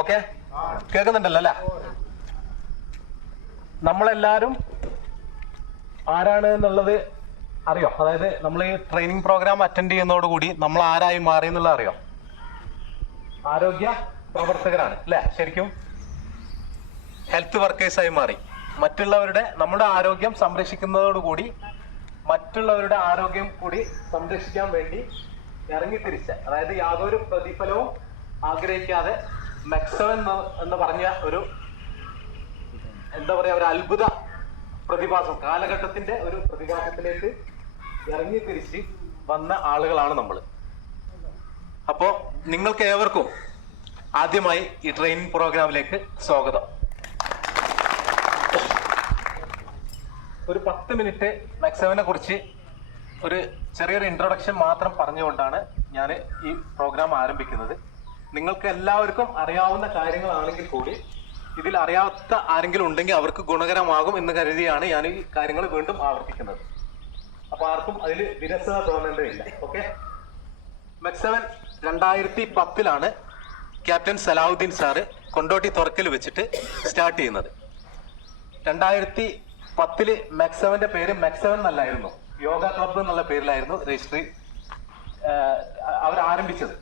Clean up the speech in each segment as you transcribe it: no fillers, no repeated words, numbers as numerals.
Okay, കേൾക്കുന്നുണ്ടല്ലോ അല്ലേ? നമ്മളെല്ലാരും ആരാണ് എന്നുള്ളത് അറിയോ? അതായത് നമ്മൾ ഈ ട്രെയിനിങ് പ്രോഗ്രാം അറ്റൻഡ് ചെയ്യുന്നതോടുകൂടി നമ്മൾ ആരായി മാറി എന്നുള്ളത് അറിയോ? ആരോഗ്യ പ്രവർത്തകരാണ് അല്ലെ? ശരിക്കും ഹെൽത്ത് വർക്കേഴ്സായി മാറി. നമ്മുടെ ആരോഗ്യം സംരക്ഷിക്കുന്നതോടുകൂടി മറ്റുള്ളവരുടെ ആരോഗ്യം കൂടി സംരക്ഷിക്കാൻ വേണ്ടി ഇറങ്ങിത്തിരിച്ച, അതായത് യാതൊരു പ്രതിഫലവും ആഗ്രഹിക്കാതെ മെക്സവൻ എന്ന് പറഞ്ഞ ഒരു ഒരു അത്ഭുത പ്രതിഭാസം, കാലഘട്ടത്തിന്റെ ഒരു പ്രതിഭാസത്തിലേക്ക് ഇറങ്ങിത്തിരിച്ച് വന്ന ആളുകളാണ് നമ്മൾ. അപ്പോ നിങ്ങൾക്ക് ഏവർക്കും ആദ്യമായി ഈ ട്രെയിനിങ് പ്രോഗ്രാമിലേക്ക് സ്വാഗതം. ഒരു 10 മിനിറ്റ് മെക്സവനെ കുറിച്ച് ഒരു ചെറിയൊരു ഇൻട്രൊഡക്ഷൻ മാത്രം പറഞ്ഞുകൊണ്ടാണ് ഞാൻ ഈ പ്രോഗ്രാം ആരംഭിക്കുന്നത്. നിങ്ങൾക്ക് എല്ലാവർക്കും അറിയാവുന്ന കാര്യങ്ങളാണെങ്കിൽ കൂടി ഇതിൽ അറിയാത്ത ആരെങ്കിലും ഉണ്ടെങ്കിൽ അവർക്ക് ഗുണകരമാകും എന്ന് കരുതിയാണ് ഞാൻ ഈ കാര്യങ്ങൾ വീണ്ടും ആവർത്തിക്കുന്നത്. അപ്പൊ ആർക്കും അതിൽ വിരസത തോന്നേണ്ടതില്ല. Okay, MEC seven 2010 captain Salahuddin sir Kondotty Thurakkal വെച്ചിട്ട് സ്റ്റാർട്ട് ചെയ്യുന്നത്. 2010 മെക്സവന്റെ പേര് മെക്സവൻ എന്നല്ലായിരുന്നു, യോഗ ക്ലബ്ബ് എന്നുള്ള പേരിലായിരുന്നു രജിസ്റ്റർ അവർ ആരംഭിച്ചത്.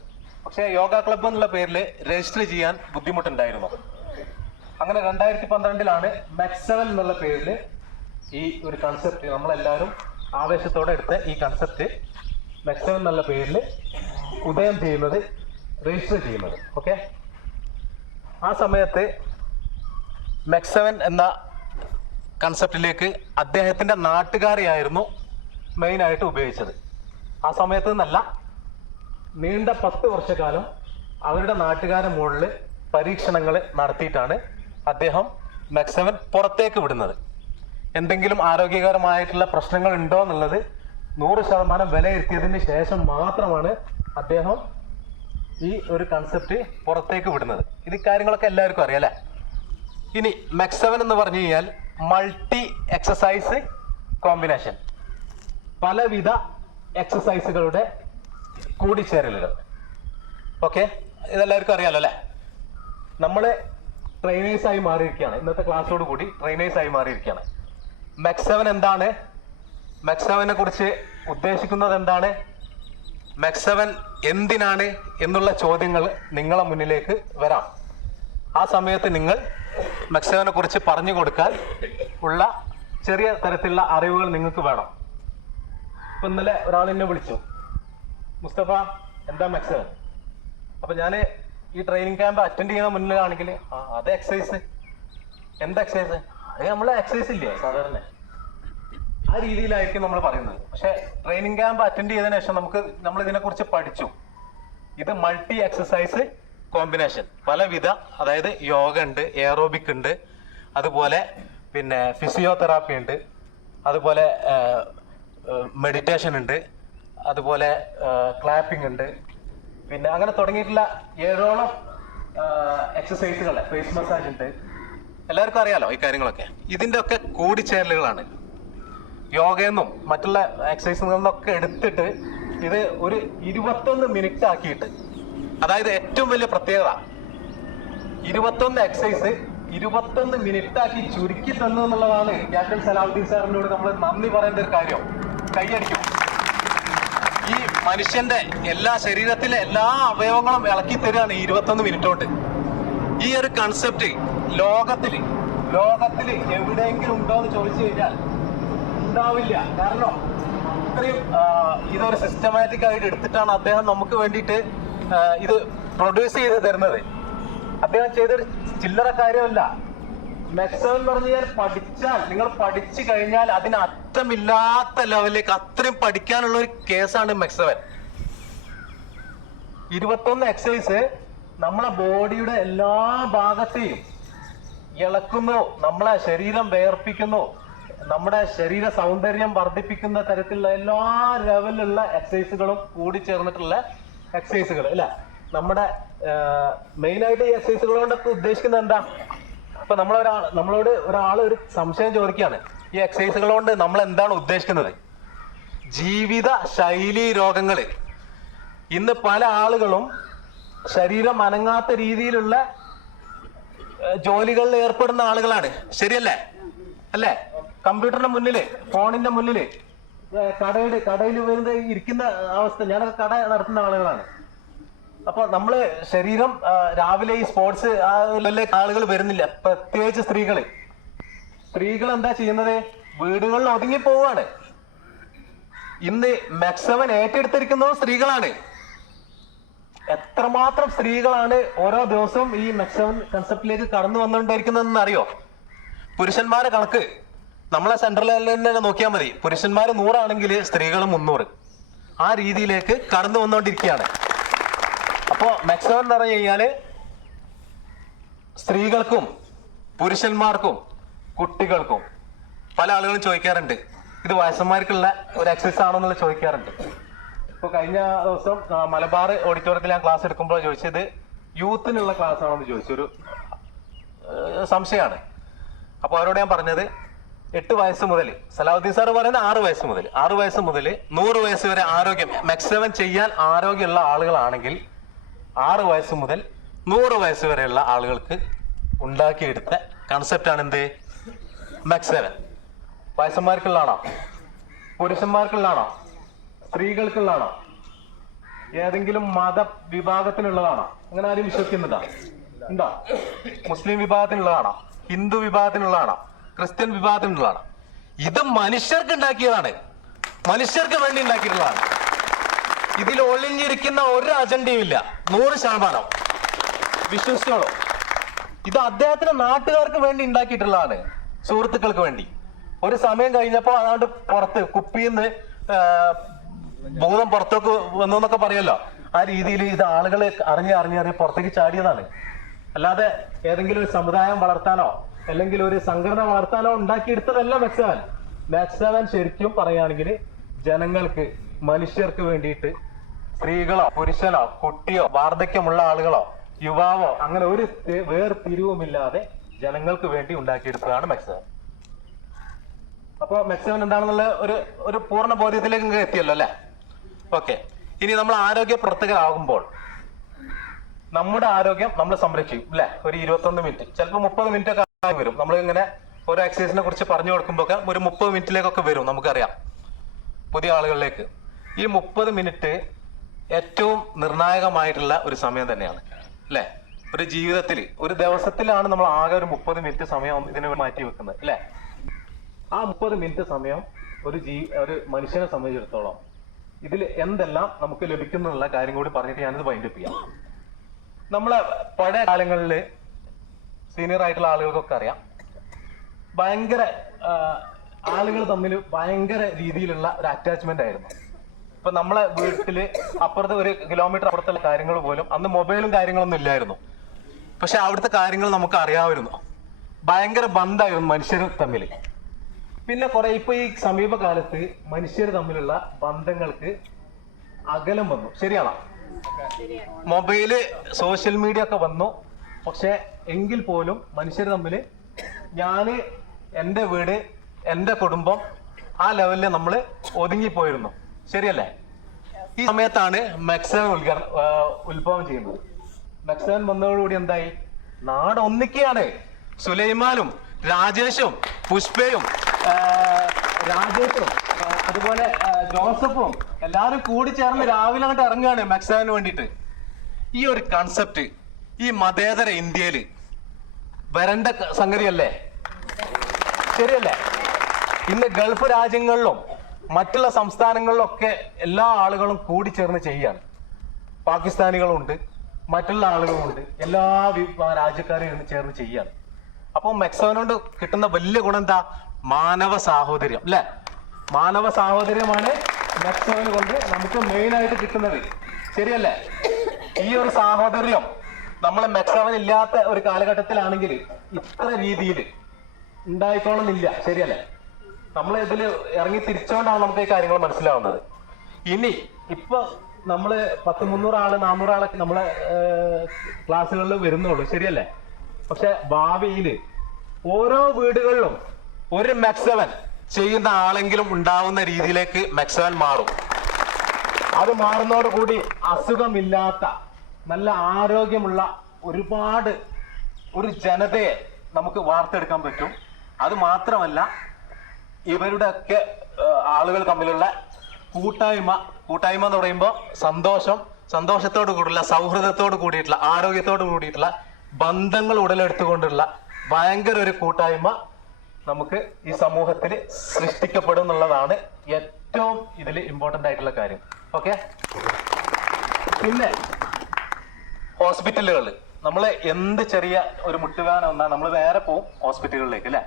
പക്ഷെ യോഗ ക്ലബ്ബ് എന്നുള്ള പേരിൽ രജിസ്റ്റർ ചെയ്യാൻ ബുദ്ധിമുട്ടുണ്ടായിരുന്നു. അങ്ങനെ 2012 മെക്സവൻ എന്നുള്ള പേരിൽ ഈ ഒരു കൺസെപ്റ്റ് നമ്മളെല്ലാവരും ആവേശത്തോടെ എടുത്ത ഈ കൺസെപ്റ്റ് മെക്സവൻ എന്നുള്ള പേരിൽ ഉദയം ചെയ്യുന്നത്, രജിസ്റ്റർ ചെയ്യുന്നത്. ഓക്കെ, ആ സമയത്ത് മെക്സവൻ എന്ന കൺസെപ്റ്റിലേക്ക് അദ്ദേഹത്തിന്റെ നാട്ടുകാരെയായിരുന്നു മെയിനായിട്ട് ഉപയോഗിച്ചത്. ആ സമയത്ത് നിന്നല്ല, നീണ്ട 10 വർഷക്കാലം അവരുടെ നാട്ടുകാരുടെ മുകളിൽ പരീക്ഷണങ്ങൾ നടത്തിയിട്ടാണ് അദ്ദേഹം മെക്സവൻ പുറത്തേക്ക് വിടുന്നത്. എന്തെങ്കിലും ആരോഗ്യകരമായിട്ടുള്ള പ്രശ്നങ്ങൾ ഉണ്ടോ എന്നുള്ളത് 100% വിലയിരുത്തിയതിന് ശേഷം മാത്രമാണ് അദ്ദേഹം ഈ ഒരു കൺസെപ്റ്റ് പുറത്തേക്ക് വിടുന്നത്. ഇത് കാര്യങ്ങളൊക്കെ എല്ലാവർക്കും അറിയാം അല്ലേ? ഇനി മെക്സവൻ എന്ന് പറഞ്ഞു കഴിഞ്ഞാൽ മൾട്ടി എക്സസൈസ് കോമ്പിനേഷൻ, പലവിധ എക്സസൈസുകളുടെ കൂടിച്ചേരലുകൾ. ഓക്കെ, ഇതെല്ലാവർക്കും അറിയാലോ അല്ലേ? നമ്മള് ട്രെയിനേഴ്സായി മാറിയിരിക്കുകയാണ്. ഇന്നത്തെ ക്ലാസ്സോട് കൂടി ട്രെയിനേഴ്സായി മാറിയിരിക്കുകയാണ്. മെക്സവൻ എന്താണ്? മെക്സവനെ കുറിച്ച് ഉദ്ദേശിക്കുന്നത് എന്താണ്? മെക്സവൻ എന്തിനാണ് എന്നുള്ള ചോദ്യങ്ങൾ നിങ്ങളെ മുന്നിലേക്ക് വരാം. ആ സമയത്ത് നിങ്ങൾ മെക്സവനെ കുറിച്ച് പറഞ്ഞു കൊടുക്കാൻ ഉള്ള ചെറിയ തരത്തിലുള്ള അറിവുകൾ നിങ്ങൾക്ക് വേണം. ഇപ്പൊ ഇന്നലെ ഒരാൾ എന്നെ വിളിച്ചു, മുസ്തഫ എന്താ മെക്സവൻ? അപ്പൊ ഞാൻ ഈ ട്രെയിനിങ് ക്യാമ്പ് അറ്റൻഡ് ചെയ്യുന്ന മുന്നിലാണെങ്കിൽ അത് എക്സസൈസ്. എന്താ എക്സസൈസ്? അത് നമ്മളെ എക്സസൈസ് ഇല്ലേ സാധാരണ, ആ രീതിയിലായിരിക്കും നമ്മൾ പറയുന്നത്. പക്ഷെ ട്രെയിനിങ് ക്യാമ്പ് അറ്റൻഡ് ചെയ്തതിനു ശേഷം നമ്മൾ ഇതിനെക്കുറിച്ച് പഠിച്ചു. ഇത് മൾട്ടി എക്സസൈസ് കോമ്പിനേഷൻ, പലവിധ, അതായത് യോഗ ഉണ്ട്, എയറോബിക് ഉണ്ട്, അതുപോലെ പിന്നെ ഫിസിയോതെറാപ്പി ഉണ്ട്, അതുപോലെ മെഡിറ്റേഷൻ ഉണ്ട്, അതുപോലെ ക്ലാപ്പിംഗ് ഉണ്ട്, പിന്നെ അങ്ങനെ തുടങ്ങിയിട്ടുള്ള 7ഓളം എക്സസൈസുകൾ, ഫേസ് മസാജ് ഉണ്ട്. എല്ലാവർക്കും അറിയാലോ ഈ കാര്യങ്ങളൊക്കെ. ഇതിന്റെ ഒക്കെ കൂടിച്ചേരലുകളാണ്. യോഗയെന്നും മറ്റുള്ള എക്സസൈസുകളിൽ നിന്നൊക്കെ എടുത്തിട്ട് ഇത് ഒരു 21 മിനിറ്റ് ആക്കിയിട്ട്, അതായത് ഏറ്റവും വലിയ പ്രത്യേകത 21 എക്സസൈസ് 21 മിനിറ്റ് ആക്കി ചുരുക്കി തന്നു എന്നുള്ളതാണ്. ക്യാപ്റ്റൻ സലാഹുദ്ദീൻ സാറിനോട് നമ്മൾ നന്ദി പറയേണ്ട ഒരു കാര്യം. കൈയടിക്കും. ഈ മനുഷ്യന്റെ ശരീരത്തിലെ എല്ലാ അവയവങ്ങളും ഇളക്കി തരികയാണ് 21 മിനിറ്റ് കൊണ്ട്. ഈ ഒരു കൺസെപ്റ്റ് ലോകത്തില് എവിടെയെങ്കിലും ഉണ്ടോ എന്ന് ചോദിച്ചു കഴിഞ്ഞാൽ ഉണ്ടാവില്ല. കാരണം ഇത്രയും ഇതൊരു സിസ്റ്റമാറ്റിക് ആയിട്ട് എടുത്തിട്ടാണ് അദ്ദേഹം നമുക്ക് വേണ്ടിയിട്ട് ഇത് പ്രൊഡ്യൂസ് ചെയ്ത് തരുന്നത്. അദ്ദേഹം ചെയ്തൊരു ചില്ലറ കാര്യമല്ല. മെക്സവൻ എന്ന് പറഞ്ഞു കഴിഞ്ഞാൽ നിങ്ങൾ പഠിച്ചു കഴിഞ്ഞാൽ അതിന് അറ്റമില്ലാത്ത ലെവലിലേക്ക് അത്രയും പഠിക്കാനുള്ള ഒരു കേസാണ് മെക്സവൻ. 21 എക്സസൈസ് നമ്മളെ ബോഡിയുടെ എല്ലാ ഭാഗത്തെയും ഇളക്കുന്നു, നമ്മളെ ശരീരം വേർപ്പിക്കുന്നു, നമ്മുടെ ശരീര സൗന്ദര്യം വർദ്ധിപ്പിക്കുന്ന തരത്തിലുള്ള എല്ലാ ലെവലിലുള്ള എക്സസൈസുകളും കൂടി ചേർന്നിട്ടുള്ള എക്സസൈസുകൾ അല്ലെ. നമ്മുടെ മെയിനായിട്ട് ഈ എക്സസൈസുകൾ കൊണ്ടൊക്കെ ഉദ്ദേശിക്കുന്നത് എന്താ? ഇപ്പൊ നമ്മളോട് ഒരാൾ ഒരു സംശയം ചോദിക്കുകയാണ്, ഈ എക്സസൈസുകൾ കൊണ്ട് നമ്മൾ എന്താണ് ഉദ്ദേശിക്കുന്നത്? ജീവിത ശൈലി രോഗങ്ങള്. ഇന്ന് പല ആളുകളും ശരീരം അനങ്ങാത്ത രീതിയിലുള്ള ജോലികളിൽ ഏർപ്പെടുന്ന ആളുകളാണ്. ശരിയല്ലേ? അല്ലേ? കമ്പ്യൂട്ടറിന്റെ മുന്നില്, ഫോണിന്റെ മുന്നില്, കടയിൽ വരുന്ന ഇരിക്കുന്ന അവസ്ഥ. ഞാനൊക്കെ കട നടത്തുന്ന ആളുകളാണ്. അപ്പൊ നമ്മള് ശരീരം രാവിലെ ഈ സ്പോർട്സ് ആളുകൾ വരുന്നില്ല, പ്രത്യേകിച്ച് സ്ത്രീകൾ എന്താ ചെയ്യുന്നത്? വീടുകളിൽ ഒതുങ്ങി പോവാണ്. ഇന്ന് മാക്സിമം ഏറ്റെടുത്തിരിക്കുന്നതും സ്ത്രീകളാണ്. എത്രമാത്രം സ്ത്രീകളാണ് ഓരോ ദിവസവും ഈ മാക്സിമം കൺസെപ്റ്റിലേക്ക് കടന്നു വന്നുകൊണ്ടിരിക്കുന്നതെന്ന് അറിയോ? പുരുഷന്മാരെ കണക്ക് നമ്മളെ സെൻട്രൽ തന്നെ നോക്കിയാൽ മതി. പുരുഷന്മാർ 100 ആണെങ്കിൽ സ്ത്രീകൾ 300. ആ രീതിയിലേക്ക് കടന്നു വന്നുകൊണ്ടിരിക്കുകയാണ്. അപ്പോ മാക്സിമം എന്ന് പറഞ്ഞു കഴിഞ്ഞാല് സ്ത്രീകൾക്കും പുരുഷന്മാർക്കും കുട്ടികൾക്കും. പല ആളുകളും ചോദിക്കാറുണ്ട്, ഇത് വയസ്സന്മാർക്കുള്ള ഒരു എക്സസൈസ് ആണോ എന്നുള്ള ചോദിക്കാറുണ്ട്. ഇപ്പൊ കഴിഞ്ഞ ദിവസം മലബാർ ഓഡിറ്റോറിയത്തിൽ ഞാൻ ക്ലാസ് എടുക്കുമ്പോൾ ചോദിച്ചത് യൂത്തിനുള്ള ക്ലാസ് ആണോ എന്ന് ചോദിച്ചൊരു സംശയമാണ്. അപ്പൊ അവരോട് ഞാൻ പറഞ്ഞത് 8 വയസ്സ് മുതൽ, സലാഹുദ്ദീൻ സാർ പറയുന്നത് 6 വയസ്സ് മുതൽ 100 വയസ്സ് വരെ ആരോഗ്യം മാക്സിമം ചെയ്യാൻ ആരോഗ്യമുള്ള ആളുകളാണെങ്കിൽ 6 വയസ്സ് മുതൽ 100 വയസ്സ് വരെയുള്ള ആളുകൾക്ക് ഉണ്ടാക്കിയെടുത്ത കൺസെപ്റ്റ് ആണ് എന്ത്? മാക്സിമം. വയസ്സന്മാർക്കുള്ളതാണോ? പുരുഷന്മാർക്കുള്ളതാണോ? സ്ത്രീകൾക്കുള്ളതാണോ? ഏതെങ്കിലും മത വിഭാഗത്തിനുള്ളതാണോ? അങ്ങനെ ആരും വിശ്വസിക്കുന്നതാ? എന്താ? മുസ്ലിം വിഭാഗത്തിനുള്ളതാണോ? ഹിന്ദു വിഭാഗത്തിനുള്ളതാണോ? ക്രിസ്ത്യൻ വിഭാഗത്തിനുള്ളതാണോ? ഇത് മനുഷ്യർക്ക് ഉണ്ടാക്കിയതാണ്, മനുഷ്യർക്ക് വേണ്ടി ഉണ്ടാക്കിയിട്ടുള്ളതാണ്. ഇതിൽ ഒളിഞ്ഞിരിക്കുന്ന ഒരു അജണ്ടയും ഇല്ല. 100% വിശ്വസിച്ചോളൂ. ഇത് അദ്ദേഹത്തിന്റെ നാട്ടുകാർക്ക് വേണ്ടി ഉണ്ടാക്കിയിട്ടുള്ളതാണ്, സുഹൃത്തുക്കൾക്ക് വേണ്ടി. ഒരു സമയം കഴിഞ്ഞപ്പോ അതാണ്ട് പുറത്ത് കുപ്പിന്ന് ഭൂതം പുറത്തേക്ക് വന്നു എന്നൊക്കെ പറയല്ലോ. ആ രീതിയിൽ ഇത് ആളുകൾ അറിഞ്ഞ് പുറത്തേക്ക് ചാടിയതാണ്. അല്ലാതെ ഏതെങ്കിലും ഒരു സമുദായം വളർത്താനോ അല്ലെങ്കിൽ ഒരു സംഘടന വളർത്താനോ ഉണ്ടാക്കിയെടുത്തതല്ല മാക്സിമം. ശരിക്കും പറയുകയാണെങ്കിൽ ജനങ്ങൾക്ക്, മനുഷ്യർക്ക് വേണ്ടിയിട്ട്, സ്ത്രീകളോ പുരുഷനോ കുട്ടിയോ വാർദ്ധക്യമുള്ള ആളുകളോ യുവാവോ അങ്ങനെ ഒരു വേർതിരിവുമില്ലാതെ ജനങ്ങൾക്ക് വേണ്ടി ഉണ്ടാക്കിയെടുത്തതാണ് മാക്സിമം. അപ്പൊ മാക്സിമം എന്താണെന്നുള്ള ഒരു പൂർണ്ണ ബോധ്യത്തിലേക്ക് എത്തിയല്ലോ അല്ലെ? ഓക്കെ. ഇനി നമ്മൾ ആരോഗ്യ പ്രവർത്തകരാകുമ്പോൾ നമ്മുടെ ആരോഗ്യം നമ്മൾ സംരക്ഷിക്കും അല്ലെ? ഒരു 21 മിനിറ്റ്, ചിലപ്പോൾ 30 മിനിറ്റ് ഒക്കെ വരും. നമ്മൾ ഇങ്ങനെ ഓരോ എക്സസൈസിനെ കുറിച്ച് പറഞ്ഞു കൊടുക്കുമ്പോൾ ഒക്കെ ഒരു 30 മിനിറ്റിലേക്കൊക്കെ വരും. നമുക്കറിയാം, പുതിയ ആളുകളിലേക്ക് ഈ 30 മിനിറ്റ് ഏറ്റവും നിർണായകമായിട്ടുള്ള ഒരു സമയം തന്നെയാണ് അല്ലെ? ഒരു ജീവിതത്തിൽ, ഒരു ദിവസത്തിലാണ് നമ്മൾ ആകെ ഒരു 30 മിനിറ്റ് സമയം ഇതിന് മാറ്റി വെക്കുന്നത് അല്ലെ? ആ 30 മിനിറ്റ് സമയം ഒരു മനുഷ്യനെ സംബന്ധിച്ചിടത്തോളം ഇതിൽ എന്തെല്ലാം നമുക്ക് ലഭിക്കുന്നുള്ള കാര്യം കൂടി പറഞ്ഞിട്ട് ഞാനിത് വൈൻഡപ്പ് ചെയ്യാം. നമ്മളെ പഴയ കാലങ്ങളിൽ സീനിയർ ആയിട്ടുള്ള ആളുകൾക്കൊക്കെ അറിയാം, ഭയങ്കര ആളുകൾ തമ്മിൽ ഭയങ്കര രീതിയിലുള്ള ഒരു അറ്റാച്ച്മെന്റ് ആയിരുന്നു. ഇപ്പൊ നമ്മളെ വീട്ടില് അപ്പുറത്ത് 1 കിലോമീറ്റർ അപ്പുറത്തുള്ള കാര്യങ്ങൾ പോലും അന്ന് മൊബൈലും കാര്യങ്ങളൊന്നും ഇല്ലായിരുന്നു. പക്ഷെ അവിടുത്തെ കാര്യങ്ങൾ നമുക്ക് അറിയാമായിരുന്നു. ഭയങ്കര ബന്ധമായിരുന്നു മനുഷ്യർ തമ്മിൽ. പിന്നെ ഇപ്പൊ ഈ സമീപകാലത്ത് മനുഷ്യർ തമ്മിലുള്ള ബന്ധങ്ങൾക്ക് അകലം വന്നു. ശരിയാണോ? മൊബൈല്, സോഷ്യൽ മീഡിയ ഒക്കെ വന്നു. പക്ഷെ എങ്കിൽ പോലും മനുഷ്യർ തമ്മിൽ ഞാന്, എന്റെ വീട്, എന്റെ കുടുംബം, ആ ലെവലിൽ നമ്മൾ ഒതുങ്ങിപ്പോയിരുന്നു. ശരിയല്ലേ? ഈ സമയത്താണ് മാക്സിമം ഉത്ഭവം ചെയ്യുന്നത്. മാക്സിമം വന്നതോടുകൂടി എന്തായി? നാട് ഒന്നിക്കുകയാണ്. സുലൈമാനും രാജേഷും പുഷ്പയും അതുപോലെ ജോസഫും എല്ലാവരും കൂടി ചേർന്ന് രാവിലെ അങ്ങോട്ട് ഇറങ്ങുകയാണ് മാക്സിമിന് വേണ്ടിയിട്ട്. ഈ ഒരു കൺസെപ്റ്റ് ഈ മതേതര ഇന്ത്യയില് വരേണ്ട സംഗതിയല്ലേ? ശരിയല്ലേ? ഇന്ന് ഗൾഫ് രാജ്യങ്ങളിലും മറ്റുള്ള സംസ്ഥാനങ്ങളിലൊക്കെ എല്ലാ ആളുകളും കൂടി ചേർന്ന് ചെയ്യാണ്. പാകിസ്ഥാനികളുണ്ട്, മറ്റുള്ള ആളുകളുണ്ട്, എല്ലാ രാജ്യക്കാരും ചേർന്ന് ചെയ്യാണ്. അപ്പൊ മെക്സോനോണ്ട് കിട്ടുന്ന വലിയ ഗുണം എന്താ? മാനവ സാഹോദര്യം അല്ലെ? മാനവ സാഹോദര്യമാണ് മെക്സോന് കൊണ്ട് നമുക്ക് മെയിൻ ആയിട്ട് കിട്ടുന്നത്. ശരിയല്ലേ? ഈ ഒരു സാഹോദര്യം നമ്മളെ മെക്സോൻ ഇല്ലാത്ത ഒരു കാലഘട്ടത്തിലാണെങ്കിൽ ഇത്ര രീതിയിൽ ഉണ്ടായിക്കോണമെന്നില്ല. ശരിയല്ലേ? നമ്മൾ ഇതിൽ ഇറങ്ങി തിരിച്ചോണ്ടാണ് നമുക്ക് ഈ കാര്യങ്ങൾ മനസ്സിലാവുന്നത്. ഇപ്പൊ നമ്മള് 100-300 ആള് 400 ആളൊക്കെ നമ്മളെ ക്ലാസ്സുകളിൽ വരുന്നുള്ളൂ. ശരിയല്ലേ? പക്ഷെ ഭാവിയില് ഓരോ വീടുകളിലും ഒരു മെക്സവൻ ചെയ്യുന്ന ആളെങ്കിലും ഉണ്ടാവുന്ന രീതിയിലേക്ക് മെക്സവൻ മാറും. അത് മാറുന്നതോടുകൂടി അസുഖമില്ലാത്ത നല്ല ആരോഗ്യമുള്ള ഒരുപാട് ഒരു ജനതയെ നമുക്ക് വാർത്തെടുക്കാൻ പറ്റും. അത് മാത്രമല്ല ഇവരുടെ ഒക്കെ ആളുകൾ തമ്മിലുള്ള കൂട്ടായ്മ എന്ന് പറയുമ്പോൾ സന്തോഷത്തോട് കൂടിയുള്ള സൗഹൃദത്തോട് കൂടിയിട്ടുള്ള ആരോഗ്യത്തോട് കൂടിയിട്ടുള്ള ബന്ധങ്ങൾ ഉടലെടുത്തുകൊണ്ടുള്ള ഭയങ്കര ഒരു കൂട്ടായ്മ നമുക്ക് ഈ സമൂഹത്തിൽ സൃഷ്ടിക്കപ്പെടും എന്നുള്ളതാണ് ഏറ്റവും ഇതിൽ ഇമ്പോർട്ടന്റ് ആയിട്ടുള്ള കാര്യം. ഓക്കെ, പിന്നെ ഹോസ്പിറ്റലുകൾ നമ്മൾ എന്ത് ചെറിയ ഒരു മുട്ടുവേദന വന്നാൽ നമ്മൾ വേറെ പോവും ഹോസ്പിറ്റലുകളിലേക്ക് അല്ലെ.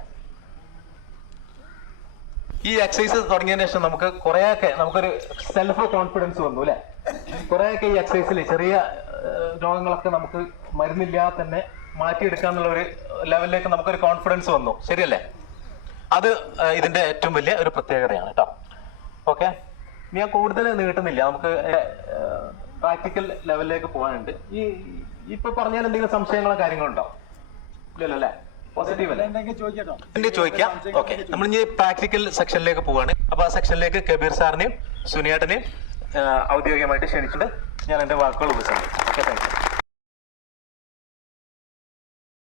ഈ എക്സസൈസ് തുടങ്ങിയതിന് ശേഷം നമുക്ക് കുറെയൊക്കെ നമുക്കൊരു സെൽഫ് കോൺഫിഡൻസ് വന്നു അല്ലെ. കുറെയൊക്കെ ഈ എക്സസൈസിൽ ചെറിയ രോഗങ്ങളൊക്കെ നമുക്ക് മരുന്നില്ലാതെ തന്നെ മാറ്റിയെടുക്കാന്നുള്ള ഒരു ലെവലിലേക്ക് നമുക്കൊരു കോൺഫിഡൻസ് വന്നു. ശരിയല്ലേ? അത് ഇതിന്റെ ഏറ്റവും വലിയ ഒരു പ്രത്യേകതയാണ് കേട്ടോ. ഓക്കെ, ഞാൻ കൂടുതൽ നീട്ടുന്നില്ല, നമുക്ക് പ്രാക്ടിക്കൽ ലെവലിലേക്ക് പോകാനുണ്ട്. ഇപ്പൊ പറഞ്ഞാൽ എന്തെങ്കിലും സംശയങ്ങളോ കാര്യങ്ങളോ ഉണ്ടോ? ഇല്ലല്ലോ അല്ലെ? പോസിറ്റീവ് അല്ലേ? ചോദിക്കാം. ഓക്കെ, നമ്മൾ ഇനി പ്രാക്ടിക്കൽ സെക്ഷനിലേക്ക് പോവാണ്. അപ്പൊ ആ സെക്ഷനിലേക്ക് കബീർ സാറിനെയും സുനിയേട്ടനെയും ഔദ്യോഗികമായിട്ട് ക്ഷണിച്ചിട്ട് ഞാൻ എന്റെ വാക്കുകൾ ഉപസംഹരിക്കും. Okay, thank you.